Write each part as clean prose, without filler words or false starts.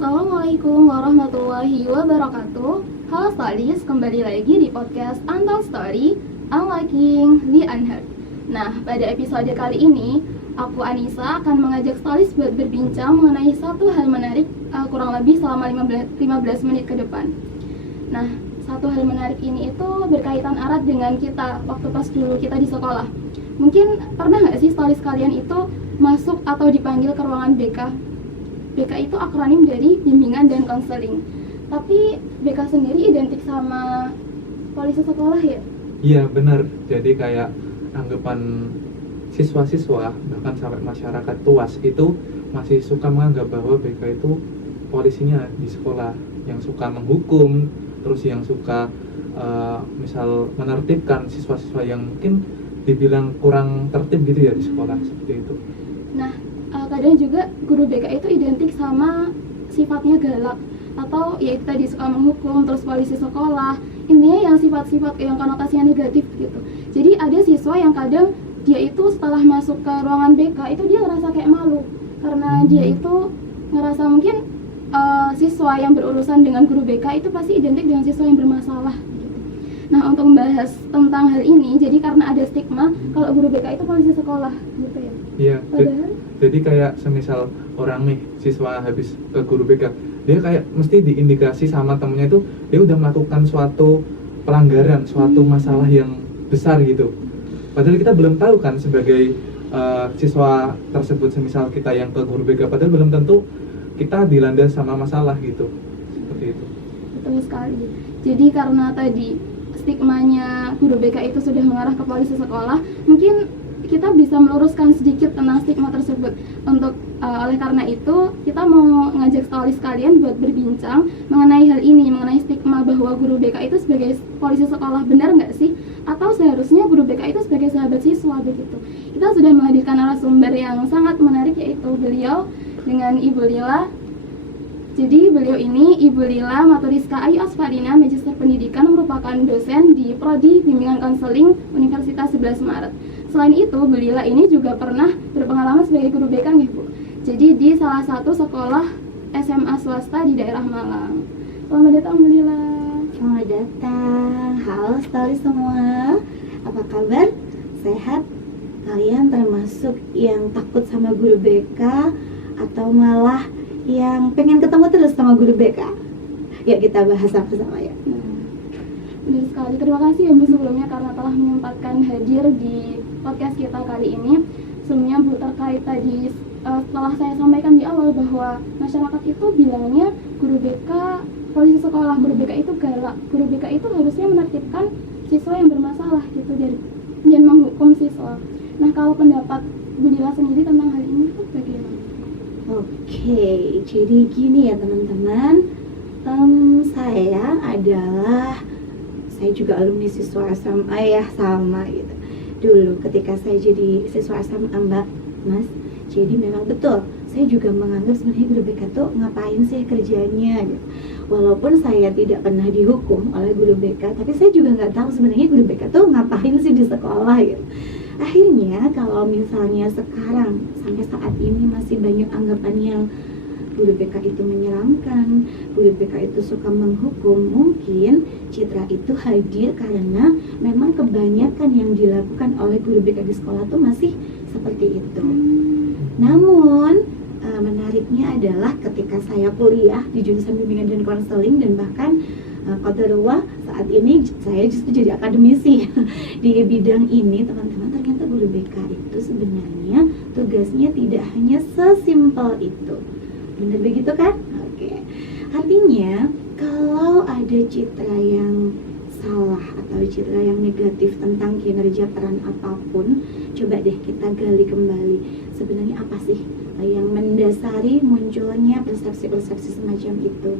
Assalamualaikum warahmatullahi wabarakatuh. Halo Stories, kembali lagi di podcast Untold Story Unlocking the Unheard. Nah, pada episode kali ini aku Anissa akan mengajak Stories buat berbincang mengenai satu hal menarik kurang lebih selama 15 menit ke depan. Nah, satu hal menarik ini itu berkaitan erat dengan kita waktu pas dulu kita di sekolah. Mungkin pernah nggak sih Stories kalian itu masuk atau dipanggil ke ruangan BK? BK itu akronim dari bimbingan dan konseling. Tapi BK sendiri identik sama polisi sekolah ya? Iya benar, jadi kayak anggapan siswa-siswa bahkan sampai masyarakat luas itu masih suka menganggap bahwa BK itu polisinya di sekolah, yang suka menghukum, terus yang suka misal menertibkan siswa-siswa yang mungkin dibilang kurang tertib gitu ya di sekolah, seperti itu. Nah, kadang juga guru BK itu identik sama sifatnya galak atau ya itu tadi suka menghukum, terus polisi sekolah, intinya yang sifat-sifat yang konotasinya negatif gitu. Jadi ada siswa yang kadang dia itu setelah masuk ke ruangan BK itu dia ngerasa kayak malu karena dia itu ngerasa mungkin siswa yang berurusan dengan guru BK itu pasti identik dengan siswa yang bermasalah gitu. Nah, untuk membahas tentang hal ini, jadi karena ada stigma kalau guru BK itu polisi sekolah gitu ya. Iya, jadi kayak semisal orang nih, siswa habis ke guru BK, dia kayak mesti diindikasi sama temennya itu dia udah melakukan suatu pelanggaran, suatu masalah yang besar gitu. Padahal kita belum tahu kan sebagai siswa tersebut, semisal kita yang ke guru BK, padahal belum tentu kita dilanda sama masalah gitu, seperti itu. Betul sekali. Jadi karena tadi stigmanya guru BK itu sudah mengarah ke polisi sekolah, mungkin kita bisa meluruskan sedikit tentang stigma tersebut. Oleh karena itu kita mau ngajak Stories kalian buat berbincang mengenai hal ini, mengenai stigma bahwa guru BK itu sebagai polisi sekolah, benar nggak sih? Atau seharusnya guru BK itu sebagai sahabat siswa begitu. Kita sudah menghadirkan narasumber yang sangat menarik, yaitu beliau dengan Ibu Lila. Jadi beliau ini Ibu Lila Maturiska Ayu Asfarina, Magister Pendidikan, merupakan dosen di Prodi Bimbingan Konseling Universitas 11 Maret. Selain itu, Bu Lila ini juga pernah berpengalaman sebagai guru BK nih, Bu. Jadi di salah satu sekolah SMA swasta di daerah Malang. Selamat datang, Bu Lila. Selamat datang. Halo Stories semua. Apa kabar? Sehat? Kalian termasuk yang takut sama guru BK atau malah yang pengen ketemu terus sama guru BK? Yuk kita bahas sama-sama ya. Benar sekali. Terima kasih ya Bu sebelumnya karena telah menyempatkan hadir di podcast kita kali ini. Sebelumnya Bu, terkait tadi setelah saya sampaikan di awal bahwa masyarakat itu bilangnya guru BK polisi sekolah, guru BK itu galak, guru BK itu harusnya menertibkan siswa yang bermasalah gitu dan menghukum siswa. Nah, kalau pendapat Bu Lila sendiri tentang hal ini itu bagaimana? Oke, jadi gini ya teman-teman. Saya juga alumni siswa SMA ya, sama gitu. Dulu ketika saya jadi siswa SMA Mbak Mas, jadi memang betul saya juga menganggap sebenarnya guru BK tuh ngapain sih kerjanya gitu. Walaupun saya tidak pernah dihukum oleh guru BK, tapi saya juga nggak tahu sebenarnya guru BK tuh ngapain sih di sekolah gitu. Akhirnya kalau misalnya sekarang sampai saat ini masih banyak anggapan yang guru BK itu menyeramkan, guru BK itu suka menghukum, mungkin citra itu hadir karena memang kebanyakan yang dilakukan oleh guru BK di sekolah tuh masih seperti itu. Namun menariknya adalah ketika saya kuliah di jurusan bimbingan dan konseling, dan bahkan qadarullah saat ini saya justru jadi akademisi di bidang ini, teman-teman, ternyata guru BK itu sebenarnya tugasnya tidak hanya sesimpel itu. Benar begitu kan? Oke. Artinya kalau ada citra yang salah atau citra yang negatif tentang kinerja peran apapun, coba deh kita gali kembali. Sebenarnya apa sih yang mendasari munculnya persepsi-persepsi semacam itu?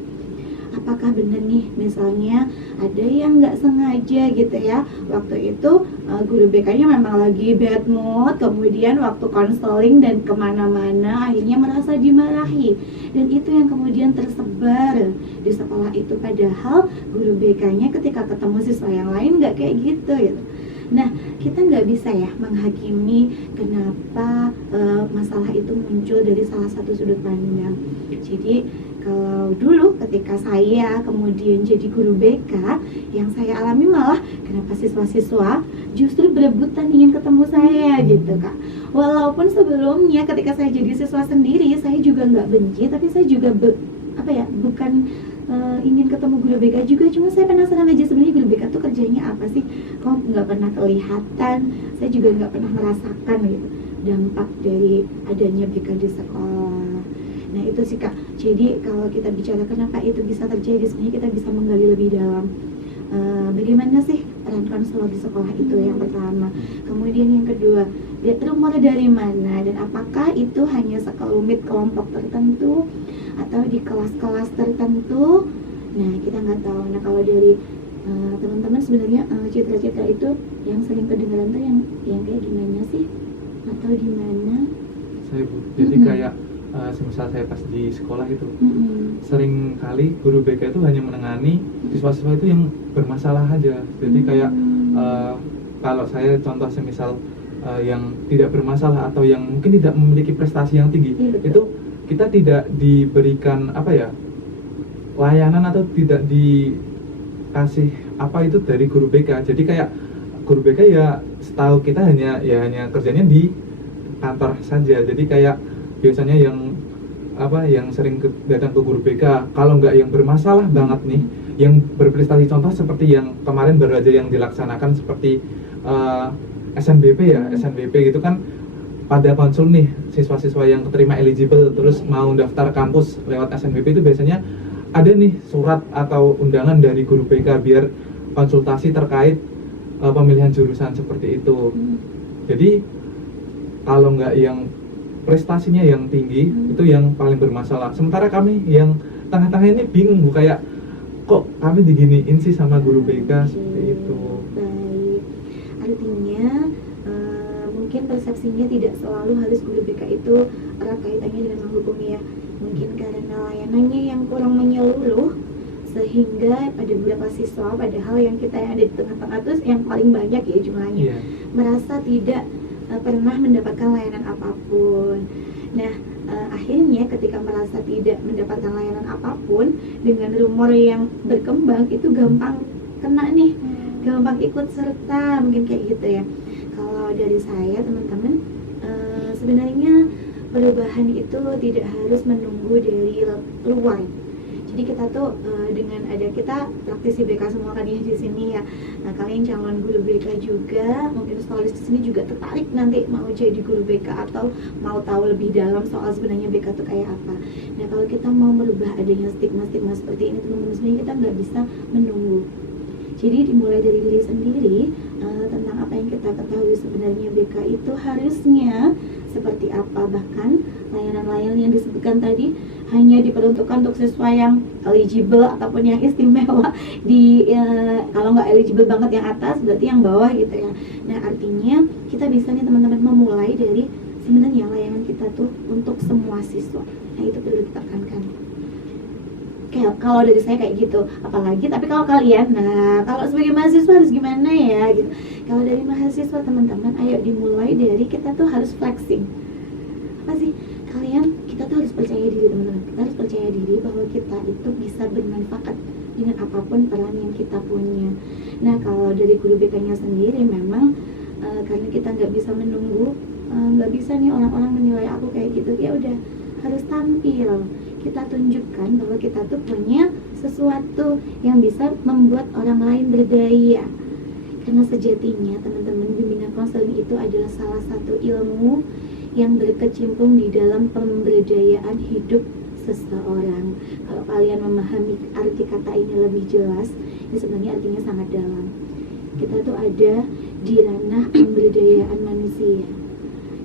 Apakah benar nih misalnya ada yang nggak sengaja gitu ya, waktu itu guru BK-nya memang lagi bad mood, kemudian waktu konseling dan kemana-mana akhirnya merasa dimarahi, dan itu yang kemudian tersebar di sekolah itu, padahal guru BK-nya ketika ketemu siswa yang lain nggak kayak gitu gitu. Nah, kita nggak bisa ya menghakimi kenapa masalah itu muncul dari salah satu sudut pandang. Jadi Kalau dulu ketika saya kemudian jadi guru BK, yang saya alami malah kenapa siswa-siswa justru berebutan ingin ketemu saya gitu Kak. Walaupun sebelumnya ketika saya jadi siswa sendiri, saya juga nggak benci, tapi saya juga bukan ingin ketemu guru BK juga, cuma saya penasaran aja sebenarnya guru BK tuh kerjanya apa sih, kok nggak pernah kelihatan, saya juga nggak pernah merasakan gitu dampak dari adanya BK di sekolah. Nah itu sih Kak, jadi kalau kita bicara kenapa itu bisa terjadi, sebenarnya kita bisa menggali lebih dalam bagaimana sih peran konselor di sekolah itu yang pertama. Kemudian yang kedua, rumor dari mana dan apakah itu hanya sekelumit kelompok tertentu atau di kelas-kelas tertentu. Nah kita nggak tahu. Nah kalau dari teman-teman sebenarnya citra-citra itu yang sering kedengaran tuh yang kayak gimana sih atau di mana? Saya Bu, jadi kayak semisal saya pas di sekolah itu sering kali guru BK itu hanya menangani siswa-siswa itu yang bermasalah aja. Jadi kayak kalau saya contoh semisal yang tidak bermasalah atau yang mungkin tidak memiliki prestasi yang tinggi, itu kita tidak diberikan layanan atau tidak dikasih itu dari guru BK. Jadi kayak guru BK ya setahu kita hanya kerjanya di kantor saja. Jadi kayak biasanya yang sering datang ke guru BK, kalau nggak yang bermasalah banget nih, yang berprestasi, contoh seperti yang kemarin baru aja yang dilaksanakan seperti SNBP SNBP gitu kan, pada konsul nih siswa-siswa yang keterima eligible terus mau daftar kampus lewat SNBP itu biasanya ada nih surat atau undangan dari guru BK biar konsultasi terkait pemilihan jurusan seperti itu. Jadi kalau nggak yang prestasinya yang tinggi itu yang paling bermasalah. Sementara kami yang tengah-tengah ini bingung Bu, kayak kok kami diginiin sih sama guru BK seperti itu. Baik, artinya mungkin persepsinya tidak selalu harus guru BK itu erat kaitannya dengan menghukum ya. Mungkin karena layanannya yang kurang menyeluruh sehingga pada beberapa siswa, padahal yang kita yang ada di tengah-tengah itu yang paling banyak ya jumlahnya, merasa tidak pernah mendapatkan layanan apapun. Nah akhirnya ketika merasa tidak mendapatkan layanan apapun, dengan rumor yang berkembang itu gampang kena nih, gampang ikut serta, mungkin kayak gitu ya. Kalau dari saya teman-teman, sebenarnya perubahan itu tidak harus menunggu dari luar. Jadi kita tuh dengan ada kita praktisi BK semua kan ya di sini ya. Nah kalian calon guru BK juga, mungkin stories di sini juga tertarik nanti mau jadi guru BK atau mau tahu lebih dalam soal sebenarnya BK tuh kayak apa. Nah kalau kita mau merubah adanya stigma-stigma seperti ini teman-teman, sebenarnya kita nggak bisa menunggu. Jadi dimulai dari diri sendiri, tentang apa yang kita ketahui sebenarnya BK itu harusnya seperti apa. Bahkan layanan-layanan yang disebutkan tadi hanya diperuntukkan untuk siswa yang eligible ataupun yang istimewa kalau nggak eligible banget yang atas, berarti yang bawah gitu ya. Nah artinya kita bisa nih teman-teman memulai dari sebenarnya layanan kita tuh untuk semua siswa. Nah itu perlu ditekankan. Kalau dari saya kayak gitu, apalagi tapi kalau kalian, nah kalau sebagai mahasiswa harus gimana ya gitu. Kalau dari mahasiswa teman-teman, ayo dimulai dari kita tuh harus flexing. Apa sih? Kita tuh harus percaya diri teman-teman. Kita harus percaya diri bahwa kita itu bisa bermanfaat dengan apapun peran yang kita punya. Nah kalau dari guru BK-nya sendiri memang karena kita nggak bisa menunggu, nggak bisa nih orang-orang menilai aku kayak gitu, ya udah harus tampil. Kita tunjukkan bahwa kita tuh punya sesuatu yang bisa membuat orang lain berdaya. Karena sejatinya teman-teman, bimbingan konseling itu adalah salah satu ilmu yang berkecimpung di dalam pemberdayaan hidup seseorang. Kalau kalian memahami arti kata ini lebih jelas, ini sebenarnya artinya sangat dalam. Kita tuh ada di ranah pemberdayaan manusia.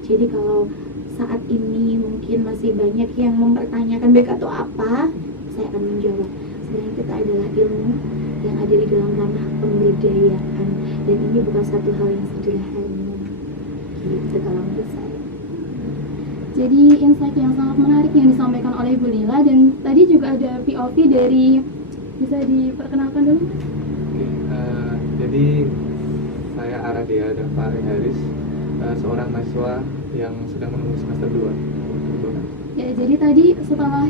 Jadi kalau saat ini mungkin masih banyak yang mempertanyakan BK itu apa, saya akan menjawab, sebenarnya kita adalah ilmu yang ada di dalam ranah pemberdayaan, dan ini bukan satu hal yang sederhana gitu kalau menurut saya. Jadi insight yang sangat menarik yang disampaikan oleh Bu Lila, dan tadi juga ada POV dari, bisa diperkenalkan dulu? Jadi saya Aradia Dafari Haris, seorang mahasiswa yang sedang menunggu semester 2. Ya, jadi tadi setelah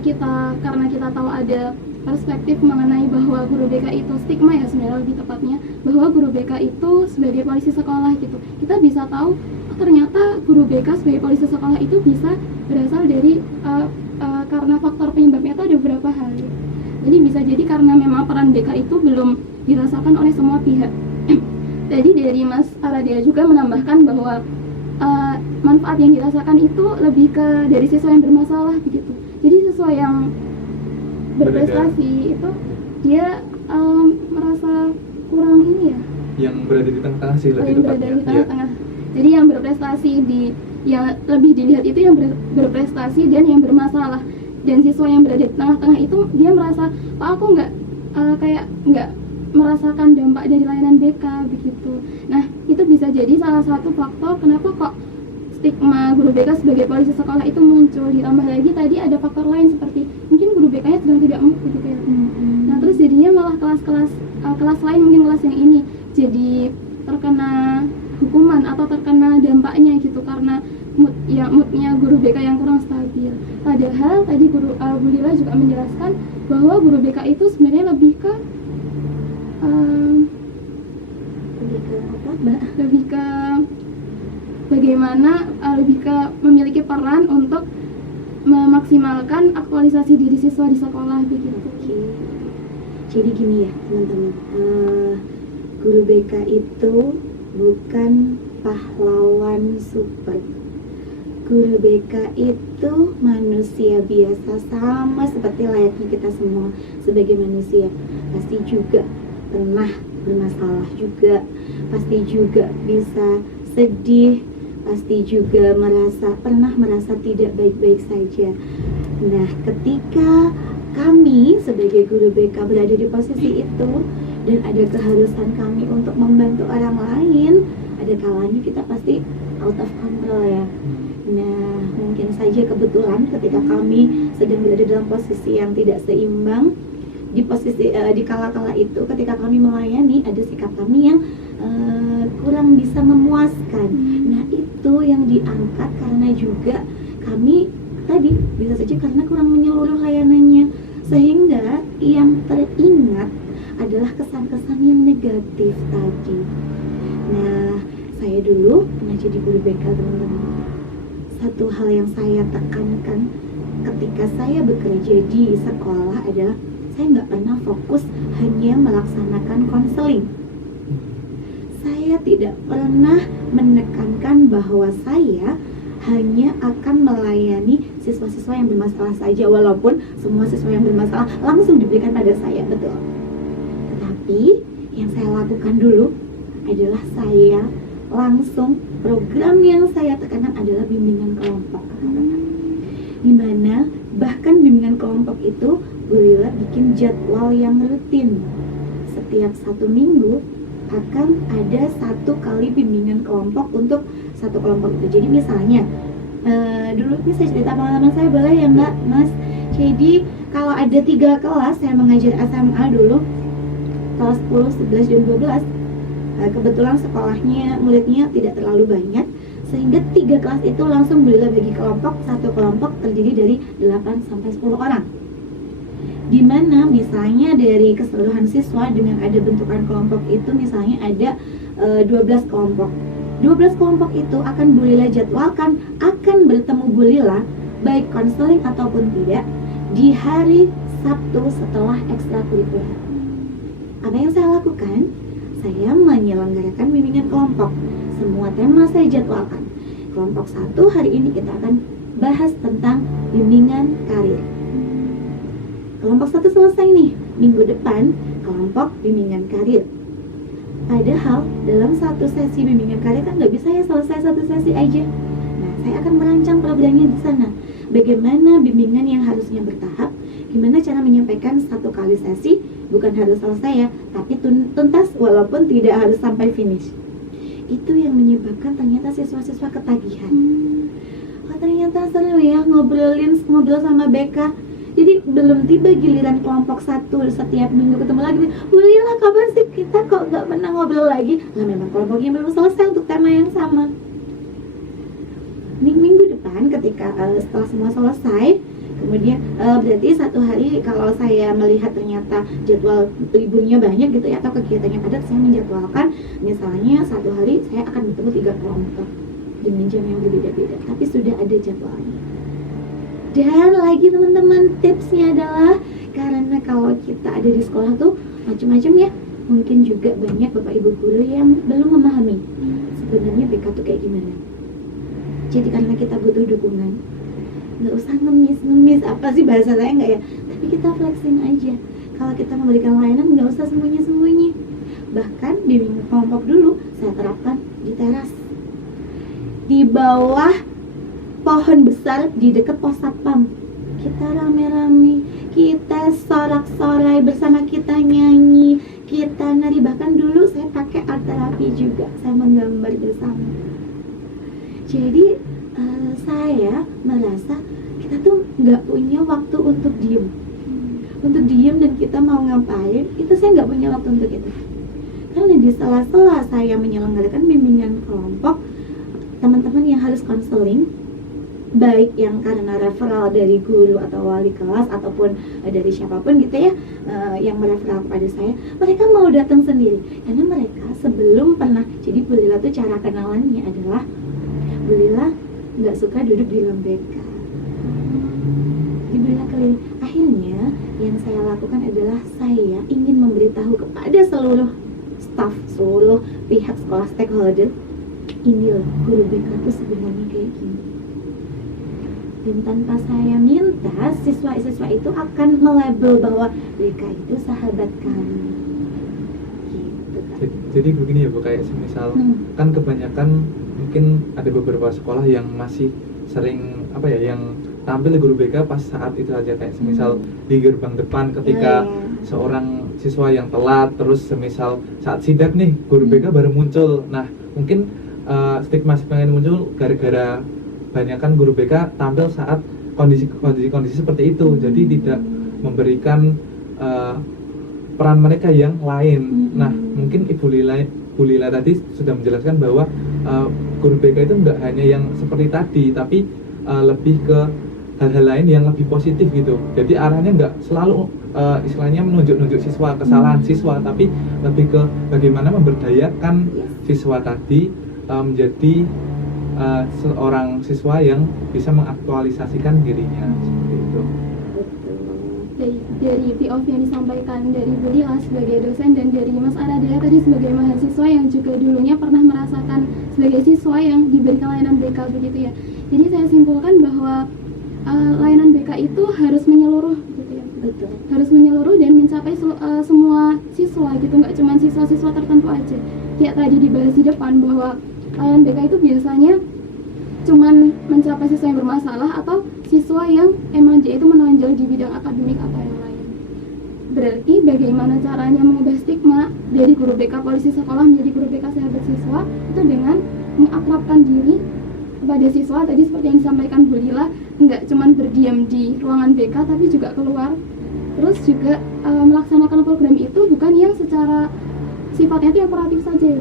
karena kita tahu ada perspektif mengenai bahwa guru BK itu stigma ya sebenarnya lebih tepatnya, bahwa guru BK itu sebagai polisi sekolah gitu. Kita bisa tahu ternyata guru BK sebagai polisi sekolah itu bisa berasal dari karena faktor penyebabnya itu ada beberapa hal. Jadi bisa jadi karena memang peran BK itu belum dirasakan oleh semua pihak. Jadi dari Mas Aradia juga menambahkan bahwa manfaat yang dirasakan itu lebih ke dari siswa yang bermasalah begitu. Jadi siswa yang berprestasi itu dia merasa kurang ini ya. Yang berada di tengah-tengah sih lebih Yang berada tepatnya. di tengah-tengah. Jadi yang berprestasi yang lebih dilihat itu yang berprestasi dan yang bermasalah. Dan siswa yang berada di tengah-tengah itu dia merasa, "Pak, aku nggak merasakan dampak dari layanan BK begitu." Nah, itu bisa jadi salah satu faktor kenapa kok stigma guru BK sebagai polisi sekolah itu muncul. Ditambah lagi tadi ada faktor lain seperti mungkin guru BK-nya sedang tidak mood gitu ya. Nah, terus jadinya malah kelas lain, mungkin kelas yang ini jadi terkena hukuman atau terkena dampaknya gitu karena moodnya guru BK yang kurang stabil. Padahal tadi Bu Lila juga menjelaskan bahwa guru BK itu sebenarnya lebih ke apa, Mbak? lebih ke bagaimana lebih ke memiliki peran untuk memaksimalkan aktualisasi diri siswa di sekolah begitu. Oke. Jadi gini ya teman-teman, guru BK itu bukan pahlawan super. Guru BK itu manusia biasa sama seperti layaknya kita semua sebagai manusia. Pasti juga pernah bermasalah juga, pasti juga bisa sedih, pasti juga pernah merasa tidak baik-baik saja. Nah, ketika kami sebagai guru BK berada di posisi itu dan ada keharusan kami untuk membantu orang lain, ada kalanya kita pasti out of control ya. Nah, mungkin saja kebetulan ketika kami sedang berada dalam posisi yang tidak seimbang, di kala-kala itu ketika kami melayani ada sikap kami yang kurang bisa memuaskan. Nah, itu yang diangkat karena juga kami tadi bisa saja karena kurang menyeluruh layanannya, sehingga yang teringat adalah kesan-kesan yang negatif tadi. Nah, saya dulu pernah jadi guru BK teman-teman. Satu hal yang saya tekankan ketika saya bekerja di sekolah adalah saya nggak pernah fokus hanya melaksanakan konseling. Saya tidak pernah menekankan bahwa saya hanya akan melayani siswa-siswa yang bermasalah saja, walaupun semua siswa yang bermasalah langsung diberikan pada saya, betul. Tetapi yang saya lakukan dulu adalah saya langsung program yang saya tekankan adalah bimbingan kelompok, di mana bahkan bimbingan kelompok itu Bu Lila bikin jadwal yang rutin. Setiap 1 minggu akan ada 1 kali bimbingan kelompok untuk 1 kelompok itu. Jadi misalnya dulu ini saya cerita pengalaman saya, boleh ya Mbak, Mas? Jadi kalau ada 3 kelas, saya mengajar SMA dulu kelas 10, 11, dan 12. Kebetulan sekolahnya muridnya tidak terlalu banyak, sehingga 3 kelas itu langsung Bu Lila bagi kelompok. 1 kelompok terdiri dari 8 sampai 10 orang. Dimana misalnya dari keseluruhan siswa dengan ada bentukan kelompok itu misalnya ada 12 kelompok. 12 kelompok itu akan Bu Lila jadwalkan akan bertemu Bu Lila baik konseling ataupun tidak di hari Sabtu setelah ekstrakurikuler. Apa yang saya lakukan? Saya menyelenggarakan bimbingan kelompok. Semua tema saya jadwalkan. Kelompok 1 hari ini kita akan bahas tentang bimbingan karir. Kelompok 1 selesai nih, minggu depan kelompok bimbingan karir. Padahal dalam 1 sesi bimbingan karir kan nggak bisa ya selesai 1 sesi aja. Nah, saya akan merancang programnya di sana. Bagaimana bimbingan yang harusnya bertahap, gimana cara menyampaikan 1 kali sesi, bukan harus selesai ya, tapi tuntas walaupun tidak harus sampai finish. Itu yang menyebabkan ternyata siswa-siswa ketagihan. Oh, ternyata seru ya ngobrol sama BK. Jadi belum tiba giliran kelompok 1 setiap minggu ketemu lagi. Bu Lila, kapan sih kita kok nggak pernah ngobrol lagi? Lah memang kelompoknya belum selesai untuk tema yang sama. Minggu depan lakukan ketika setelah semua selesai, kemudian berarti satu hari kalau saya melihat ternyata jadwal liburnya banyak gitu ya, atau kegiatannya padat, saya menjadwalkan misalnya satu hari saya akan bertemu 3 kelompok dengan jam yang berbeda-beda, tapi sudah ada jadwalnya. Dan lagi teman-teman, tipsnya adalah karena kalau kita ada di sekolah tuh macam-macam ya, mungkin juga banyak bapak ibu guru yang belum memahami sebenarnya BK tuh kayak gimana. Jadi karena kita butuh dukungan, nggak usah ngemis apa sih bahasa saya nggak ya, tapi kita flexing aja. Kalau kita memberikan layanan nggak usah sembunyi-sembunyi. Bahkan bimbingan kelompok dulu saya terapkan di teras, di bawah pohon besar di dekat pos satpam. Kita rame-rame, kita sorak-sorai bersama, kita nyanyi, kita nari. Bahkan dulu saya pakai art terapi juga, saya menggambar bersama. Jadi saya merasa kita tuh nggak punya waktu untuk diem. Untuk diem dan kita mau ngapain, itu saya nggak punya waktu untuk itu. Karena di sela-sela saya menyelenggarakan bimbingan kelompok, teman-teman yang harus konseling, baik yang karena referral dari guru atau wali kelas ataupun dari siapapun gitu ya, yang mereferral kepada saya, mereka mau datang sendiri karena mereka sebelum pernah. Jadi Bu Lila tuh cara kenalannya adalah Bu Lila nggak suka duduk di dalam BK, di Lila keliling. Akhirnya yang saya lakukan adalah saya ingin memberitahu kepada seluruh staf, seluruh pihak sekolah stakeholder, ini loh guru BK tuh sebenarnya kayak gini. Dan tanpa saya minta, siswa-siswa itu akan melabel bahwa BK itu sahabat kami. Gitu kan. Jadi begini ya Bu, kayak semisal kan kebanyakan mungkin ada beberapa sekolah yang masih sering apa ya, yang tampil guru BK pas saat itu aja, kayak semisal di gerbang depan ketika seorang siswa yang telat, terus semisal saat sidak nih guru BK baru muncul. Nah mungkin stigma yang muncul gara-gara banyak kan guru BK tampil saat kondisi seperti itu, jadi tidak memberikan peran mereka yang lain. Nah mungkin Bu Lila tadi sudah menjelaskan bahwa guru BK itu enggak hanya yang seperti tadi, tapi lebih ke hal-hal lain yang lebih positif gitu. Jadi arahnya enggak selalu istilahnya menunjuk siswa, kesalahan siswa, tapi lebih ke bagaimana memberdayakan siswa tadi menjadi seorang siswa yang bisa mengaktualisasikan dirinya, seperti itu. Dari POV yang disampaikan dari Bu Lila sebagai dosen dan dari Mas Aradea tadi sebagai mahasiswa yang juga dulunya pernah merasakan sebagai siswa yang diberikan layanan BK begitu ya. Jadi saya simpulkan bahwa layanan BK itu harus menyeluruh gitu ya. Betul. Harus menyeluruh dan mencapai semua siswa gitu, nggak cuma siswa-siswa tertentu aja. Kayak tadi dibahas di depan bahwa layanan BK itu biasanya cuman mencapai siswa yang bermasalah atau siswa yang emang dia itu menonjol di bidang akademik atau yang lain. Berarti bagaimana caranya mengubah stigma dari guru BK polisi sekolah menjadi guru BK sahabat siswa itu dengan mengakrabkan diri kepada siswa tadi seperti yang disampaikan Bu Lila, nggak cuman berdiam di ruangan BK tapi juga keluar. Terus juga melaksanakan program itu bukan yang secara sifatnya itu yang kuratif saja,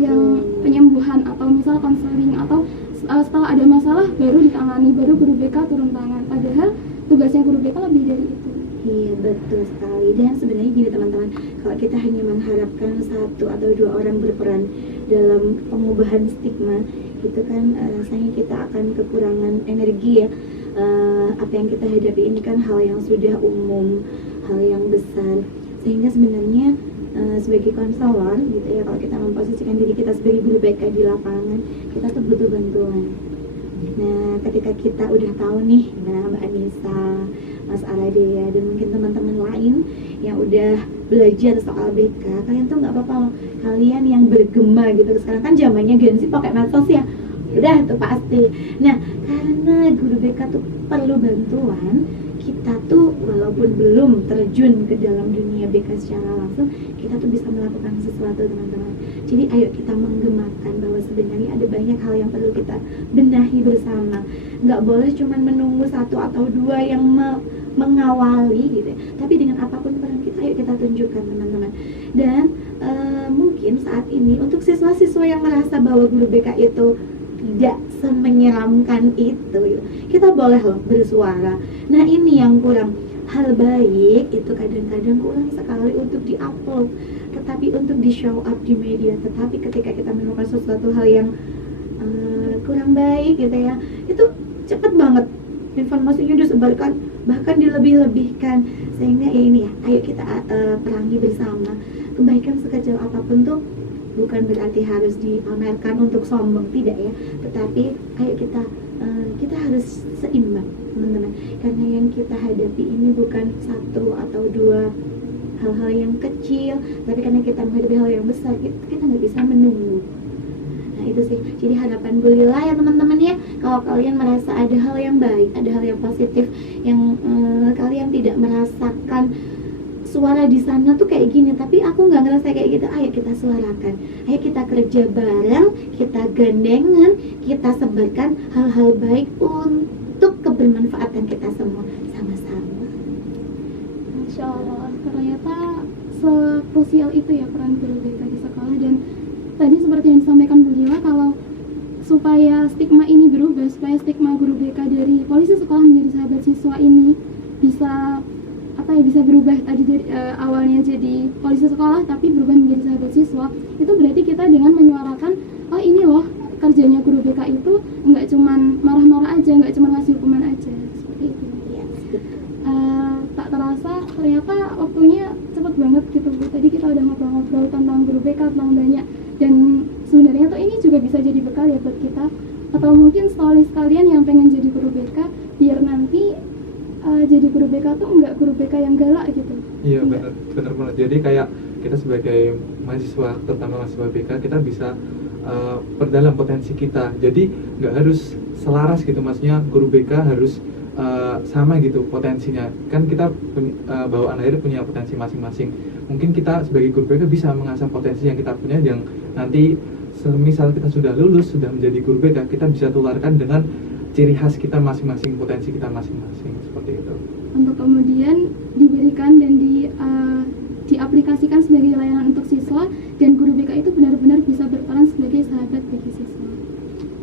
yang penyembuhan atau misal konseling atau setelah ada masalah baru ditangani, baru guru BK turun tangan. Padahal tugasnya guru BK lebih dari itu. Iya betul sekali. Dan sebenarnya gini teman-teman, kalau kita hanya mengharapkan satu atau dua orang berperan dalam pengubahan stigma, itu kan rasanya kita akan kekurangan energi ya. Apa yang kita hadapi ini kan hal yang sudah umum, hal yang besar, sehingga sebenarnya sebagai konselor gitu ya, kalau kita memposisikan diri kita sebagai guru BK di lapangan, kita tuh butuh bantuan. Nah ketika kita udah tahu nih, Mbak Anissa, Mas Aradea, dan mungkin teman-teman lain yang udah belajar soal BK, kalian tuh nggak apa-apa loh, kalian yang bergema gitu. Sekarang kan zamannya Gen Z pakai medsos ya, udah tuh pasti. Nah karena guru BK tuh perlu bantuan, kita tuh walaupun belum terjun ke dalam dunia BK secara langsung, kita tuh bisa melakukan sesuatu teman-teman. Jadi ayo kita menggemakan bahwa sebenarnya ada banyak hal yang perlu kita benahi bersama. Nggak boleh cuma menunggu satu atau dua yang mengawali gitu ya. Tapi dengan apapun peran kita, ayo kita tunjukkan teman-teman. Dan mungkin saat ini untuk siswa-siswa yang merasa bahwa guru BK itu tidak semenyeramkan itu gitu. Kita boleh loh bersuara. Nah ini yang kurang. Hal baik itu kadang-kadang kurang sekali untuk diupload, tetapi untuk di show up di media. Tetapi ketika kita menemukan sesuatu hal yang kurang baik gitu ya, itu cepet banget informasinya disebarkan, bahkan dilebih-lebihkan. Sehingga ya ini ya, ayo kita perangi bersama. Kebaikan sekecil apapun tuh bukan berarti harus dipamerkan untuk sombong, tidak ya, tetapi ayo kita harus seimbang teman-teman, karena yang kita hadapi ini bukan satu atau dua hal-hal yang kecil, tapi karena kita menghadapi hal yang besar, kita nggak bisa menunggu. Nah itu sih, jadi harapan Bu Lila ya teman-teman ya, kalau kalian merasa ada hal yang baik, ada hal yang positif, yang kalian tidak merasakan suara di sana tuh kayak gini, tapi aku nggak ngerasa kayak gitu, ayo kita suarakan, ayo kita kerja bareng, kita gandengan, kita sebarkan hal-hal baik untuk kebermanfaatan kita semua sama-sama. Masya Allah, ternyata sekrusial itu ya peran guru BK di sekolah. Dan tadi seperti yang disampaikan Bu Lila, kalau supaya stigma ini berubah, supaya stigma guru BK dari polisi sekolah menjadi sahabat siswa ini bisa berubah tadi dari awalnya jadi polisi sekolah tapi berubah menjadi sahabat siswa, itu berarti kita dengan menyuarakan, oh ini loh kerjanya guru BK itu nggak cuman marah-marah aja, nggak cuman ngasih hukuman aja, seperti itu. Iya. Tak terasa ternyata waktunya cepet banget gitu Bu. Tadi kita udah ngobrol-ngobrol tentang guru BK, tentang banyak, dan sebenarnya tuh ini juga bisa jadi bekal ya buat kita, atau mungkin stories kalian yang pengen jadi guru BK, biar nanti jadi guru BK tuh enggak guru BK yang galak gitu. Iya benar banget. Jadi kayak kita sebagai mahasiswa, terutama mahasiswa BK, kita bisa perdalam potensi kita. Jadi nggak harus selaras gitu, maksudnya guru BK harus sama gitu potensinya. Kan kita bawaan air punya potensi masing-masing. Mungkin kita sebagai guru BK bisa mengasah potensi yang kita punya, yang nanti semisal kita sudah lulus, sudah menjadi guru BK, kita bisa tularkan dengan ciri khas kita masing-masing, potensi kita masing-masing, seperti itu. Untuk kemudian diberikan dan diaplikasikan sebagai layanan untuk siswa, dan guru BK itu benar-benar bisa berperan sebagai sahabat bagi siswa.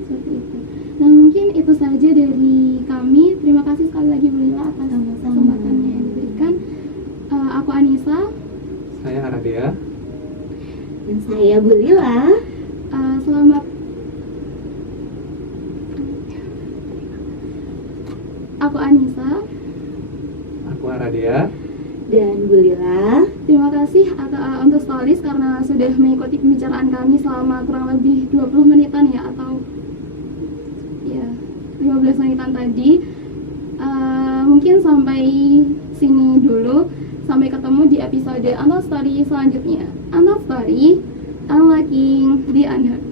Seperti itu. Nah mungkin itu saja dari kami. Terima kasih sekali lagi Bu Lila atas kesempatannya yang diberikan. Aku Anissa. Saya Aradea. Dan saya Bu Lila. Selamat. Aku Anissa. Aku Aradea. Dan Bu Lila. Terima kasih untuk Stories karena sudah mengikuti pembicaraan kami selama kurang lebih 20 menitan ya, atau ya 15 menitan tadi. Mungkin sampai sini dulu. Sampai ketemu di episode Untold Story selanjutnya. Untold Story, Unlocking the Unheard.